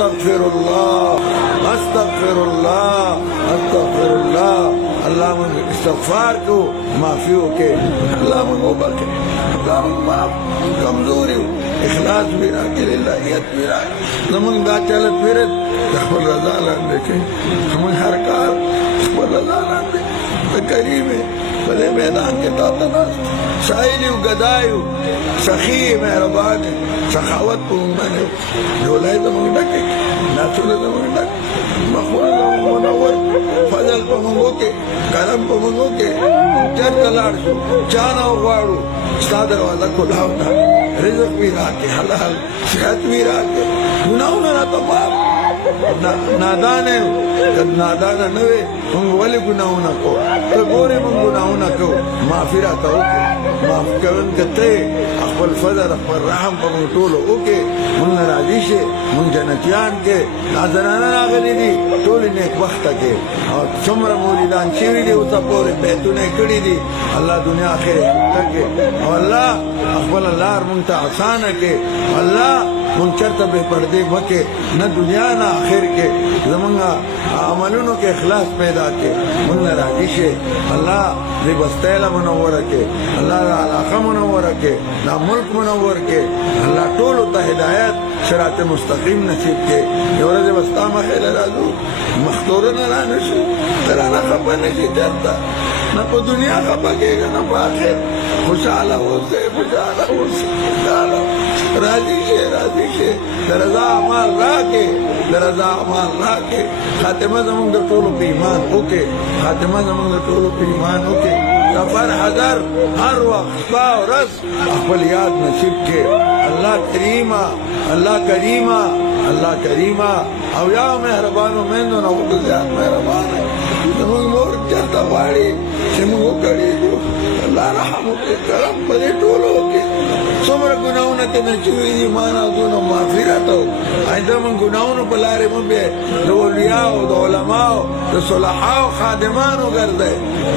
अस्तगफिरुल्लाह अस्तगफिरुल्लाह अस्तगफिरुल्लाह। अल्लाह मन इस्तगफार को माफी हो के अल्लाह मन वो बके अल्लाह मन माफ कमजोरी इखलास भी राखे लिल्लाहियत भी राखे नमन दा चलत फिरत खबर रजा लाने के हम हर कार खबर रजा लाने करीम है भले मैदान के तातना शायरी गदायु सखी मेहरबान सखावत को मैंने ढोलाई तो मंगडा के नाचुले तो मंगडा मखबूल मुनव्वर फजल को मंगो के करम को मंगो के चर कलाड़ चाना उगाड़ू स्था दरवाजा खुला होता रिज़्क़ भी राखे हलाल सेहत भी राखे गुनाह ना तो माफ नादान है जब नादान नवे हम वाले गुनाह ना को तो गोरे मन गुनाह ना को माफिरा तो ओके माफ करन कते अखबल फजर अखबल रहम पर टोलो ओके मन राजी से मन जन्नतियान के नाजराना नागली दी टोली ने एक वक्त के और चमरा मौलिदान चीरी दी उता पूरे बैतूने कड़ी दी अल्लाह दुनिया आखिर के और अल्लाह अखबल अल्लाह मुंता आसान के अल्लाह मुनचरता बेपर्दे मके न दुनिया न आखिर के जमंगा अमलों के इखलास पैदा के मुन राजिश अल्लाह रे बस्तेला मुनव्वर के अल्लाह इलाका मुनव्वर के ना मुल्क मुनव्वर के अल्लाह टोल होता हिदायत शरात मुस्तकीम नसीब के योरज बस्ता महल राजू मखतूर न नशु तराना खबर नहीं चलता न को दुनिया का बगेगा न आखिर खुशहाल हो से राजी से दरजा अमाल राके दरजा अमाल राके खातिमा जमंग टोलो पे ईमान ओके खातिमा जमंग टोलो पे ईमान ओके सफर हजर हर वक्त रस अखबल याद नसीब के अल्लाह करीमा अल्लाह करीमा अल्लाह करीमा अवया मेहरबानो मैं दो ना वो ज्यादा मेहरबान है जमंग मोर जाता वाड़ी सिमो कड़ी जो अल्लाह रहमो के करम बड़े टोलो के सोमर गुनाहों न के नचुई दी माना दोनों माफिरत हो आइंदा मन गुनाहों न बलारे मुबे दो औलियाओ दो उलमाओ दो सुलहाओ खादिमानो कर दे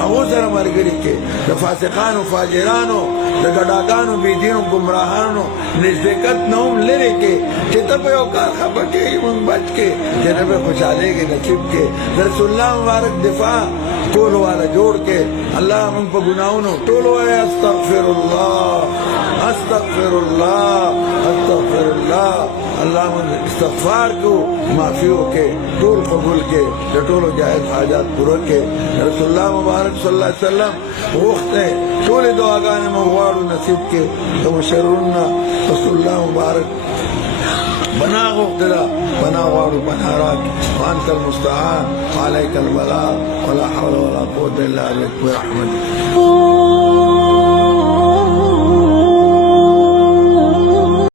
अवो सर मरगरी के दो फासिकानो फाजिरानो दो गडागानो बेदीनो गुमराहानो निज़्बेकत नौम लेने के चितप योकार खबर के मन बच के जन्नत खुशाले के नसीब के रसूलुल्लाह मुबारक दिफा टोलो वाला जोड़ के अल्लाह मन पर गुनाहों न टोलो है अस्तगफिरुल्लाह अस्तगफिरुल्लाह अस्तगफिरुल्लाह। अल्लाह मन इस्तगफार को माफी हो के टोल कबूल के टोलो जायज हाजात पूरा के रसूलुल्लाह मुबारक सल्लल्लाहु अलैहि वसल्लम वक्त है टोले दुआगाने मगवार नसीब के तो शरुन्ना रसूलुल्लाह मुबारक बना गुफ्तरा बना वारू बना राक वांतल मुस्तआन अलैकल बला वला हौला वला कुव्वता इल्ला बिक रहमतिक।